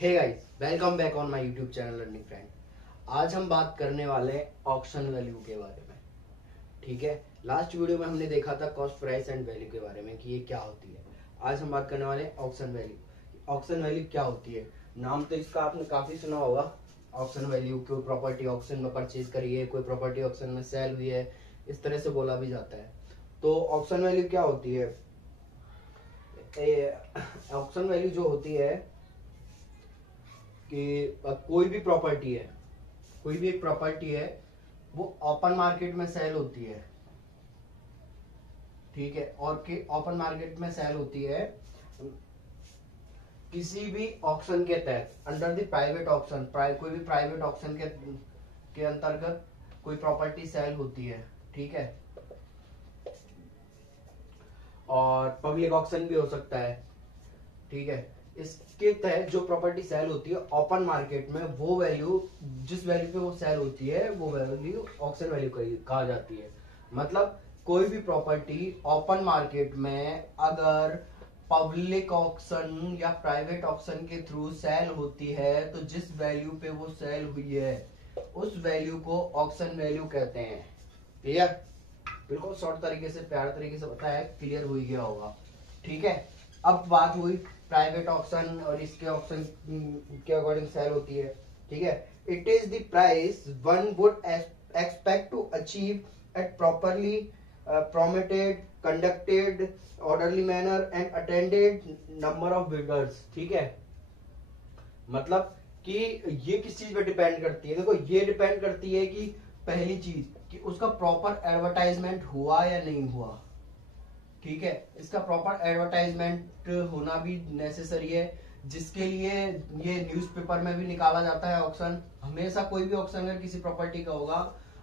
Hey guys, welcome back on my YouTube channel learning friend. आज हम बात करने वाले हैं ऑक्शन वैल्यू के बारे में। ठीक है, लास्ट वीडियो में हमने देखा था कॉस्ट प्राइस एंड वैल्यू के बारे में कि ये क्या होती है। आज हम बात करने वाले हैं ऑक्शन वैल्यू। ऑक्शन वैल्यू क्या होती है? नाम तो इसका आपने काफी सुना होगा। ऑक्शन वैल्यू, कोई प्रॉपर्टी ऑक्शन में परचेज करी है, कोई प्रॉपर्टी ऑक्शन में सेल हुई है, इस तरह से बोला भी जाता है। तो ऑक्शन वैल्यू क्या होती है? ऑक्शन वैल्यू जो होती है कि कोई भी प्रॉपर्टी है, कोई भी एक प्रॉपर्टी है, वो ओपन मार्केट में सेल होती है। ठीक है, और कि ओपन मार्केट में सेल होती है किसी भी ऑक्शन के तहत, अंडर द प्राइवेट ऑक्शन। कोई भी प्राइवेट ऑक्शन के अंतर्गत कोई प्रॉपर्टी सेल होती है। ठीक है, और पब्लिक ऑक्शन भी हो सकता है। ठीक है, इसके तहत जो प्रॉपर्टी सेल होती है ओपन मार्केट में, वो वैल्यू, जिस वैल्यू पे वो सेल होती है, वो वैल्यू ऑक्शन वैल्यू कहा जाती है। मतलब कोई भी प्रॉपर्टी ओपन मार्केट में अगर पब्लिक ऑक्शन या प्राइवेट ऑक्शन के थ्रू सेल होती है, तो जिस वैल्यू पे वो सेल हुई है उस वैल्यू को ऑक्शन वैल्यू कहते हैं। क्लियर? बिल्कुल शॉर्ट तरीके से, प्यार तरीके से बताया, क्लियर हो गया होगा। ठीक है, अब बात हुई प्राइवेट ऑक्शन और इसके ऑक्शन के अकॉर्डिंग सेल होती है। ठीक है, it is the price one would expect to achieve at properly promoted, conducted, orderly manner and attended number of bidders। ठीक है, मतलब कि ये किस चीज पे डिपेंड करती है? देखो, ये डिपेंड करती है कि पहली चीज कि उसका प्रॉपर एडवर्टाइजमेंट हुआ या नहीं हुआ। ठीक है, इसका प्रॉपर एडवर्टाइजमेंट होना भी नेसेसरी है, जिसके लिए ये न्यूज़पेपर में भी निकाला जाता है ऑक्शन। हमेशा कोई भी ऑक्शन अगर किसी प्रॉपर्टी का होगा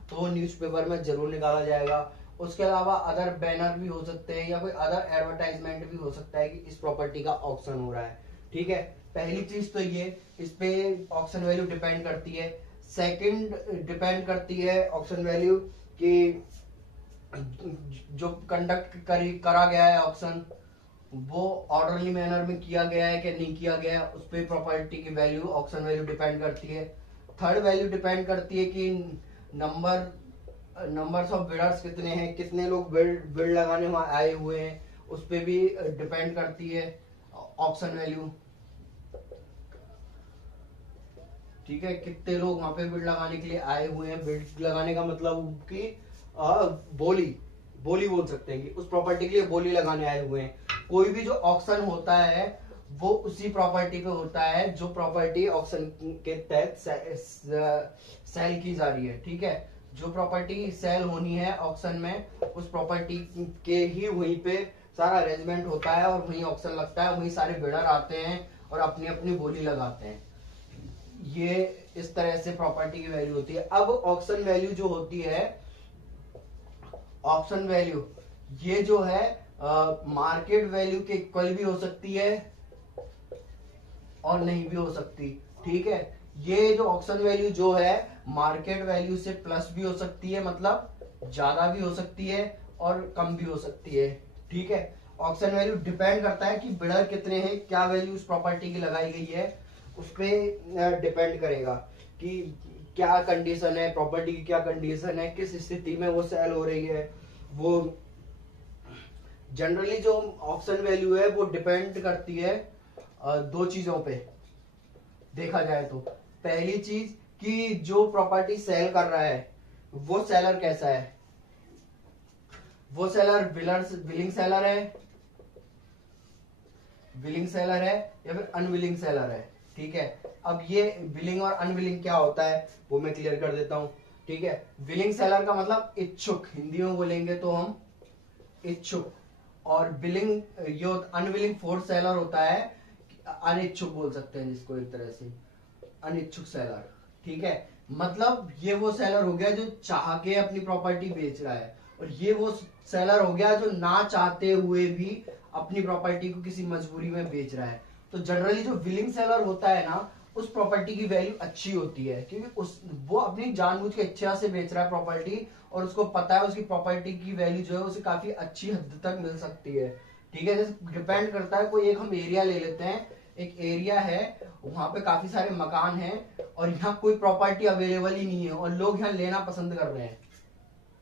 तो वो न्यूज़पेपर में जरूर निकाला जाएगा। उसके अलावा अदर बैनर भी हो सकते हैं या कोई अदर एडवर्टाइजमेंट भी हो सकता है कि इस प्रॉपर्टी का ऑक्शन हो रहा है। ठीक है, पहली चीज तो ये, इस पे ऑक्शन वैल्यू डिपेंड करती है। सेकंड डिपेंड करती है ऑक्शन वैल्यू कि जो कंडक्ट करा गया है ऑक्शन, वो ऑर्डरली मैनर में किया गया है कि नहीं किया गया है, उस पे प्रॉपर्टी की वैल्यू, ऑक्शन वैल्यू डिपेंड करती है। थर्ड वैल्यू डिपेंड करती है कि नंबर्स ऑफ बिडर्स कितने हैं, कितने लोग बिड लगाने वहां आए हुए हैं, उस पे भी डिपेंड करती है ऑक्शन वैल्यू। ठीक है, कितने लोग वहां पे बिड लगाने के लिए आए हुए हैं। बिड लगाने का मतलब कि बोली बोली बोल सकते हैं कि उस प्रॉपर्टी के लिए बोली लगाने आए हुए हैं। कोई भी जो ऑक्शन होता है वो उसी प्रॉपर्टी पे होता है जो प्रॉपर्टी ऑक्शन के तहत सेल की जा रही है। ठीक है, जो प्रॉपर्टी सेल होनी है ऑक्शन में, उस प्रॉपर्टी के ही वहीं पे सारा अरेंजमेंट होता है और वहीं ऑक्शन लगता है, वहीं सारे बिडर आते हैं और अपनी अपनी बोली लगाते हैं। ये इस तरह से प्रॉपर्टी की वैल्यू होती है। अब ऑक्शन वैल्यू जो होती है, ऑप्शन वैल्यू, ये जो है मार्केट वैल्यू के इक्वल भी हो सकती है और नहीं भी हो सकती। ठीक है, ये जो ऑक्शन वैल्यू जो है मार्केट वैल्यू से प्लस भी हो सकती है, मतलब ज्यादा भी हो सकती है और कम भी हो सकती है। ठीक है, ऑक्शन वैल्यू डिपेंड करता है कि बिडर कितने हैं, क्या वैल्यू उस प्रॉपर्टी की लगाई गई है, उस पर डिपेंड करेगा कि क्या कंडीशन है, प्रॉपर्टी की क्या कंडीशन है, किस स्थिति में वो सेल हो रही है। वो जनरली जो ऑक्शन वैल्यू है वो डिपेंड करती है दो चीजों पे देखा जाए तो। पहली चीज कि जो प्रॉपर्टी सेल कर रहा है वो सेलर कैसा है, वो सेलर विलिंग सेलर है, विलिंग सेलर है या फिर अनविलिंग सेलर है। ठीक है, अब ये विलिंग और अनविलिंग क्या होता है वो मैं क्लियर कर देता हूं। ठीक है, विलिंग सेलर का मतलब इच्छुक, हिंदी में बोलेंगे तो हम इच्छुक, और विलिंग, ये अनविलिंग फोर्स सेलर होता है, अनिच्छुक बोल सकते हैं जिसको एक तरह से, अनिच्छुक सेलर। ठीक है, मतलब ये वो सेलर हो गया जो चाह के अपनी प्रॉपर्टी बेच रहा है, और ये वो सेलर हो गया जो ना चाहते हुए भी अपनी प्रॉपर्टी को किसी मजबूरी में बेच रहा है। तो जनरली जो विलिंग सेलर होता है ना, उस प्रॉपर्टी की वैल्यू अच्छी होती है, क्योंकि वो अपनी जानबूझ के इच्छा से बेच रहा है प्रॉपर्टी, और उसको पता है उसकी प्रॉपर्टी की वैल्यू जो है उसे काफी अच्छी हद तक मिल सकती है। ठीक है, जैसे डिपेंड करता है, कोई एक हम एरिया ले लेते हैं, एक एरिया है, वहां पे काफी सारे मकान हैं और यहाँ कोई प्रॉपर्टी अवेलेबल ही नहीं है और लोग यहाँ लेना पसंद कर रहे हैं,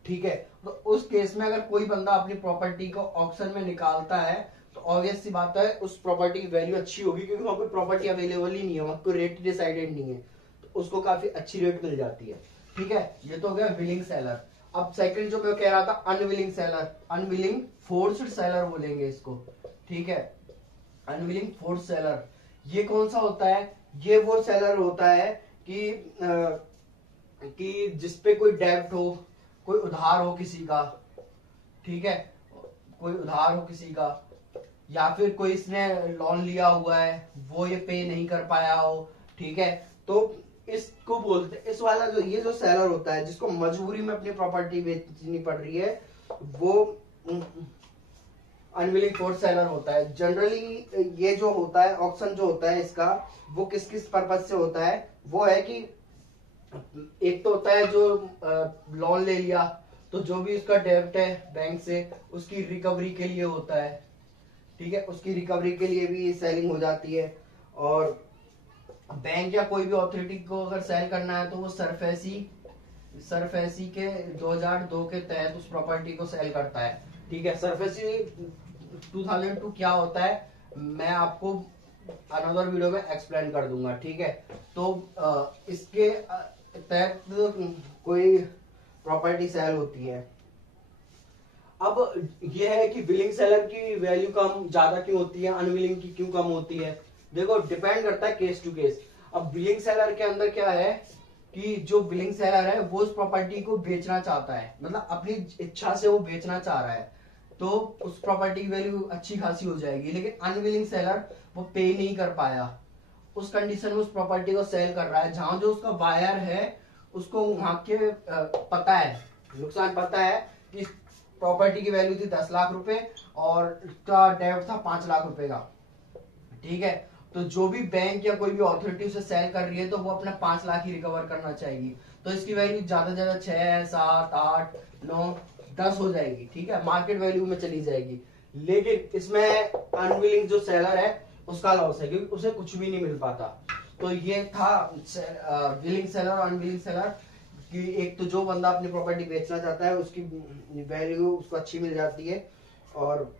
ठीक है। तो उस केस में अगर कोई बंदा अपनी प्रॉपर्टी को ऑक्शन में निकालता है तो ऑब्वियस सी बात है उस प्रॉपर्टी की वैल्यू अच्छी होगी, क्योंकि वहां कोई प्रॉपर्टी अवेलेबल ही नहीं है, वहां कोई रेट डिसाइडेड नहीं है, तो उसको काफी अच्छी रेट मिल जाती है, ठीक है। ये तो हो गया विलिंग सेलर। अब सेकंड जो मैं कह रहा था unwilling seller, unwilling forced seller बोलेंगे इसको, ठीक है। अनविलिंग फोर्स सेलर ये कौन सा होता है? ये वो सेलर होता है कि जिसपे कोई डेब्ट हो, कोई उधार हो किसी का, ठीक है, कोई उधार हो किसी का, या फिर कोई इसने लोन लिया हुआ है वो ये पे नहीं कर पाया हो, ठीक है। तो इसको बोलते, इस वाला जो ये जो सेलर होता है जिसको मजबूरी में अपनी प्रॉपर्टी बेचनी पड़ रही है, वो अनविलिंग फोर्स सेलर होता है। जनरली ये जो होता है ऑक्शन जो होता है इसका, वो किस किस पर्पज से होता है? वो है कि एक तो होता है जो लोन ले लिया, तो जो भी उसका डेब्ट है बैंक से उसकी रिकवरी के लिए होता है, ठीक है, उसकी रिकवरी के लिए भी सेलिंग हो जाती है। और बैंक या कोई भी अथॉरिटी को अगर सेल करना है तो वो सरफेसी के 2002 के तहत उस प्रॉपर्टी को सेल करता है, ठीक है। सरफेसी 2002 क्या होता है मैं आपको अनदर वीडियो में एक्सप्लेन कर दूंगा, ठीक है। तो इसके तहत कोई प्रॉपर्टी सेल होती है। अब यह है कि विलिंग सेलर की वैल्यू कम ज्यादा क्यों होती है, अनविलिंग की क्यों कम होती है? देखो डिपेंड करता है केस टू केस। अब विलिंग सेलर के अंदर क्या है कि जो विलिंग सेलर है वो उस प्रॉपर्टी को बेचना चाहता है, मतलब अपनी इच्छा से वो बेचना चाह रहा है, तो उस प्रॉपर्टी की वैल्यू अच्छी खासी हो जाएगी। लेकिन अनविलिंग सेलर वो पे नहीं कर पाया, उस कंडीशन में उस प्रॉपर्टी को सेल कर रहा है, जहां जो उसका बायर है उसको वहां के पता है, नुकसान पता है कि प्रॉपर्टी की वैल्यू थी 10 लाख रुपए और उसका डेब्ट था 5 लाख रुपए का, ठीक है। तो जो भी बैंक या कोई भी अथॉरिटी उसे सेल कर रही है तो वो अपना 5 लाख ही रिकवर करना चाहेगी, तो इसकी वैल्यू ज्यादा से ज्यादा 6, 7, 8, 9, 10 हो जाएगी, ठीक है, मार्केट वैल्यू में चली जाएगी। लेकिन इसमें अनविलिंग जो सेलर है उसका लॉस है, क्योंकि उसे कुछ भी नहीं मिल पाता। तो ये था विलिंग सेलर और अनविलिंग सेलर कि एक तो जो बंदा अपनी प्रॉपर्टी बेचना चाहता है उसकी वैल्यू उसको अच्छी मिल जाती है, और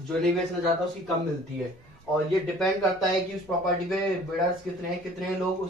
जो नहीं बेचना चाहता उसकी कम मिलती है। और ये डिपेंड करता है कि उस प्रॉपर्टी पे बिडर्स कितने हैं, कितने लोग उस